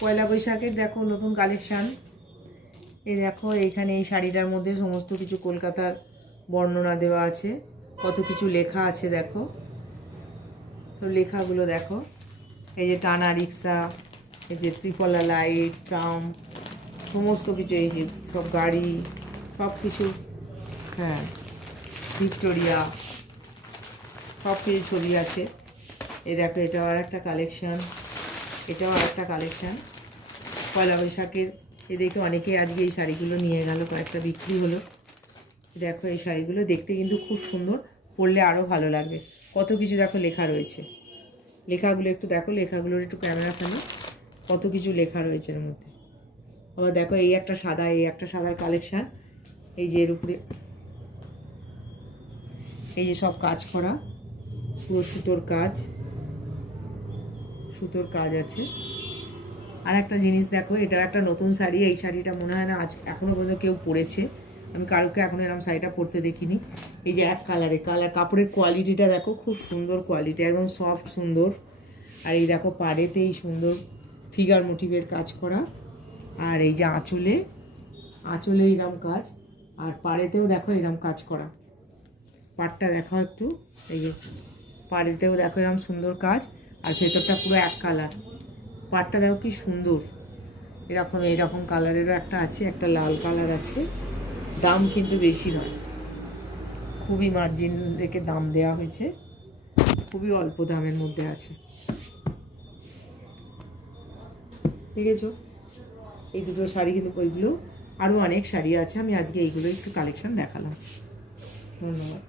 পয়লা বৈশাখের দেখো নতুন কালেকশান। এই দেখো এইখানে এই শাড়িটার মধ্যে সমস্ত কিছু কলকাতার বর্ণনা দেওয়া আছে, কত কিছু লেখা আছে দেখো। তো লেখাগুলো দেখো, এই যে টানা রিক্সা, এই যে ত্রিপলা লাইট, ট্রাম, সমস্ত কিছু, এই যে সব গাড়ি, সব কিছু, হ্যাঁ, ভিক্টোরিয়া, সব কিছু ছবি আছে। এই দেখো এটাও আর একটা কালেকশান, এটাও আর একটা কালেকশান পয়লা বৈশাখের। এ দেখে অনেকেই আজকে এই শাড়িগুলো নিয়ে গেল, কয়েকটা বিক্রি হলো। দেখো এই শাড়িগুলো দেখতে কিন্তু খুব সুন্দর, পরলে আরও ভালো লাগবে। কত কিছু দেখো লেখা রয়েছে, লেখাগুলো একটু দেখো, লেখাগুলোর একটু ক্যামেরা ফেলো, কত কিছু লেখা রয়েছে এর মধ্যে। আবার দেখো এই একটা সাদা, এই একটা সাদার কালেকশান, এই যে এর উপরে এই যে সব কাজ করা, পুরো সুতোর কাজ, সুতোর কাজ আছে। আর একটা জিনিস দেখো, এটা একটা নতুন শাড়ি, এই শাড়িটা মনে হয় না আজ এখনও পর্যন্ত কেউ পরেছে, আমি কারোকে এখনও এরকম শাড়িটা পরতে দেখিনি। এই যে এক কালারে, কাপড়ের কোয়ালিটিটা দেখো, খুব সুন্দর কোয়ালিটি, একদম সফট সুন্দর। আর এই দেখো পাড়েতে এই সুন্দর ফিগার মোটিভের কাজ করা, আর এই যে আঁচলে, আঁচলে এরম কাজ, আর পাড়েতেও দেখো এরম কাজ করা। পাড়টা দেখাও একটু, এই যে পাড়েতেও দেখো এরম সুন্দর কাজ, আর ভেতরটা পুরো এক কালার। পাড়টা দেখো কি সুন্দর, এরকম এইরকম কালারেরও একটা আছে, একটা লাল কালার আছে। দাম কিন্তু বেশি নয়, খুবই মার্জিন রেখে দাম দেওয়া হয়েছে, খুবই অল্প দামের মধ্যে আছে। দেখেছো এই দুটো শাড়ি, কিন্তু ওইগুলো আরও অনেক শাড়ি আছে, আমি আজকে এইগুলো একটু কালেকশন দেখালাম। ধন্যবাদ।